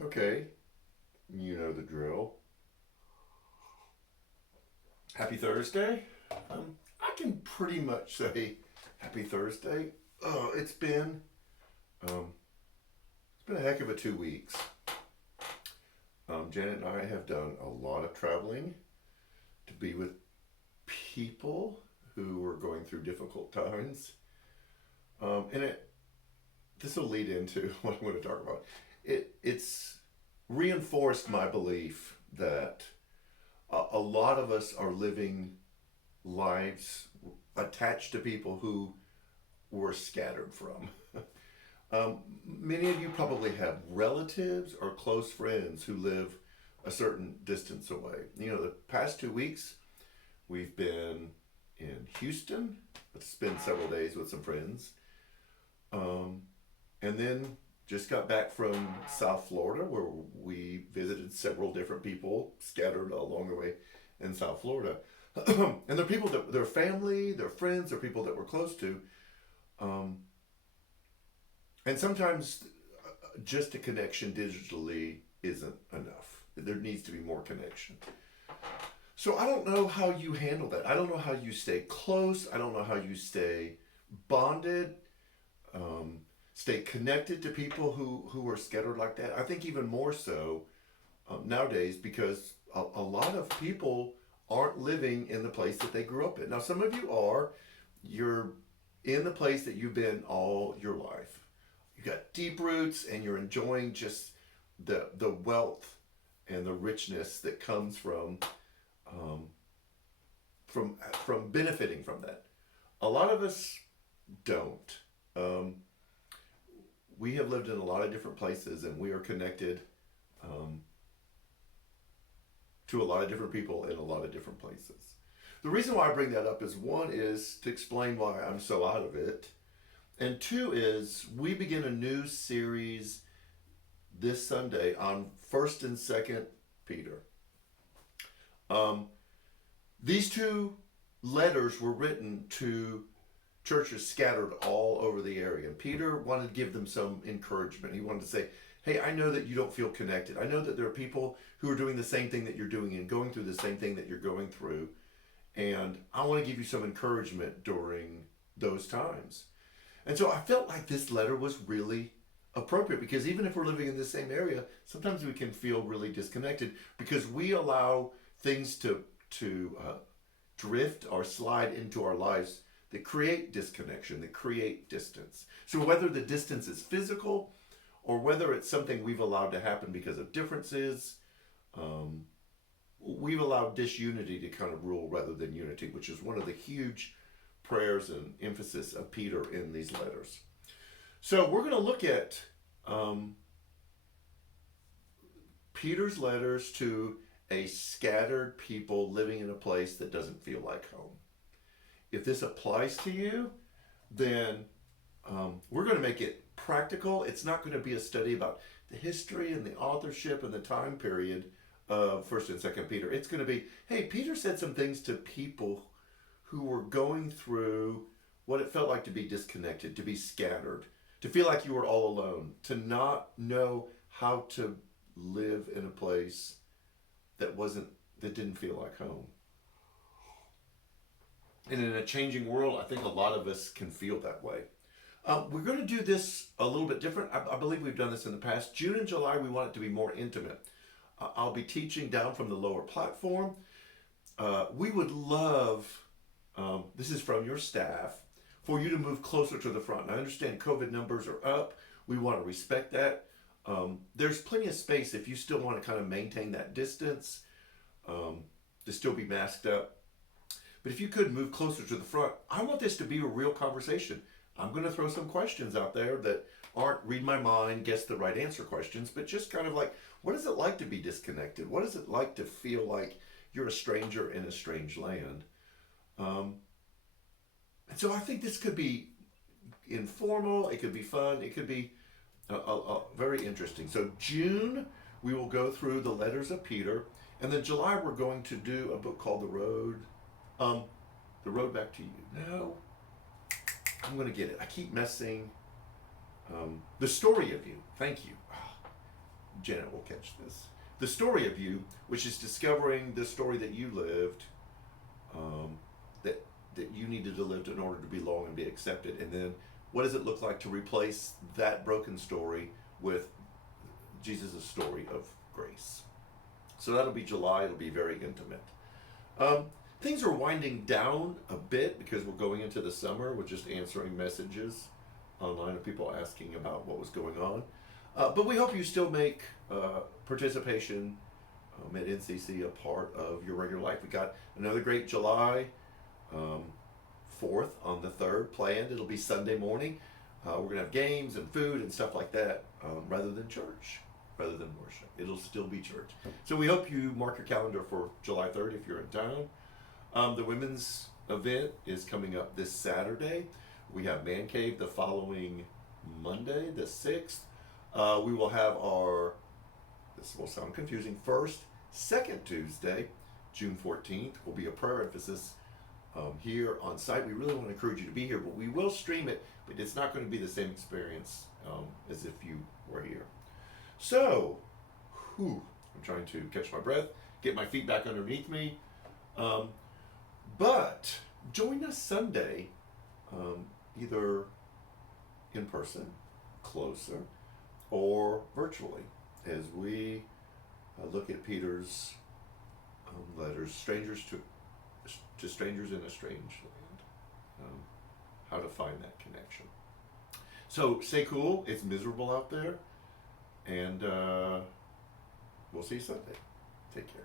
Okay, you know the drill. Happy Thursday. I can pretty much say Happy Thursday. Oh, um, it's been a heck of a 2 weeks. Janet and I have done a lot of traveling to be with people who are going through difficult times. And this will lead into what I'm going to talk about. It's reinforced my belief that a lot of us are living lives attached to people who were scattered from. Many of you probably have relatives or close friends who live a certain distance away. You know, the past 2 weeks we've been in Houston to spend several days with some friends, um, and then just got back from South Florida where we visited several different people scattered along the way in South Florida. And they're people that their family, their friends, they're people that we're close to. Um, and sometimes just a connection digitally isn't enough. There needs to be more connection. So I don't know how you handle that. I don't know how you stay close. I don't know how you stay bonded, um, stay connected to people who are scattered like that. I think even more so nowadays because a lot of people aren't living in the place that they grew up in. Now, some of you are. You're in the place that you've been all your life. You got deep roots, and you're enjoying just the wealth and the richness that comes um, from benefiting from that. A lot of us don't. Um, we have lived in a lot of different places, and we are connected um, to a lot of different people in a lot of different places. The reason why I bring that up is one is to explain why I'm so out of it, and two is we begin a new series this Sunday on First and Second Peter. Um, these two letters were written to churches scattered all over the area, and Peter wanted to give them some encouragement. He wanted to say, "Hey, I know that you don't feel connected. I know that there are people who are doing the same thing that you're doing and going through the same thing that you're going through." And I want to give you some encouragement during those times. And so I felt like this letter was really appropriate because even if we're living in the same area, sometimes we can feel really disconnected because we allow things to drift or slide into our lives that create disconnection, that create distance. So whether the distance is physical or whether it's something we've allowed to happen because of differences, um, we've allowed disunity to kind of rule rather than unity, which is one of the huge prayers and emphasis of Peter in these letters. So we're going to look at um, Peter's letters to a scattered people living in a place that doesn't feel like home. If this applies to you, then we're going to make it practical. It's not going to be a study about the history and the authorship and the time period of First and Second Peter. It's going to be, hey, Peter said some things to people who were going through what it felt like to be disconnected, to be scattered, to feel like you were all alone, to not know how to live in a place that didn't feel like home. And in a changing world, I think a lot of us can feel that way. We're going to do this a little bit different. I believe we've done this in the past. June and July, we want it to be more intimate. I'll be teaching down from the lower platform. We would love, this is from your staff, for you to move closer to the front. I understand COVID numbers are up. We want to respect that. There's plenty of space if you still want to kind of maintain that distance, to still be masked up. But if you could move closer to the front, I want this to be a real conversation. I'm going to throw some questions out there that aren't read my mind, guess the right answer questions, but just kind of like, what is it like to be disconnected? What is it like to feel like you're a stranger in a strange land? Um, and so I think this could be informal, it could be fun, it could be very interesting. So June, we will go through the letters of Peter, and then July we're going to do a book called um, The Road Back to You. No, I'm going to get it. I keep messing. The Story of You. Thank you. Janet will catch this. The story of you, which is discovering the story that you lived, that you needed to live in order to belong and be accepted, and then what does it look like to replace that broken story with Jesus' story of grace? So that'll be July. It'll be very intimate. Things are winding down a bit because we're going into the summer. We're just answering messages online of people asking about what was going on. But we hope you still make participation at NCC a part of your regular life. We got another great July 4th on the 3rd planned. It'll be Sunday morning. We're going to have games and food and stuff like that rather than church, rather than worship. It'll still be church. So we hope you mark your calendar for July 3rd if you're in town. The women's event is coming up this Saturday. We have Man Cave the following Monday, the 6th. We will have our, this will sound confusing, second Tuesday, June 14th, will be a prayer emphasis here on site. We really want to encourage you to be here, but we will stream it, but it's not going to be the same experience as if you were here. So, I'm trying to catch my breath, get my feet back underneath me. But join us Sunday, either in person, closer, or virtually, as we look at Peter's letters, strangers to strangers in a strange land, how to find that connection. So stay cool. It's miserable out there, and we'll see you Sunday. Take care.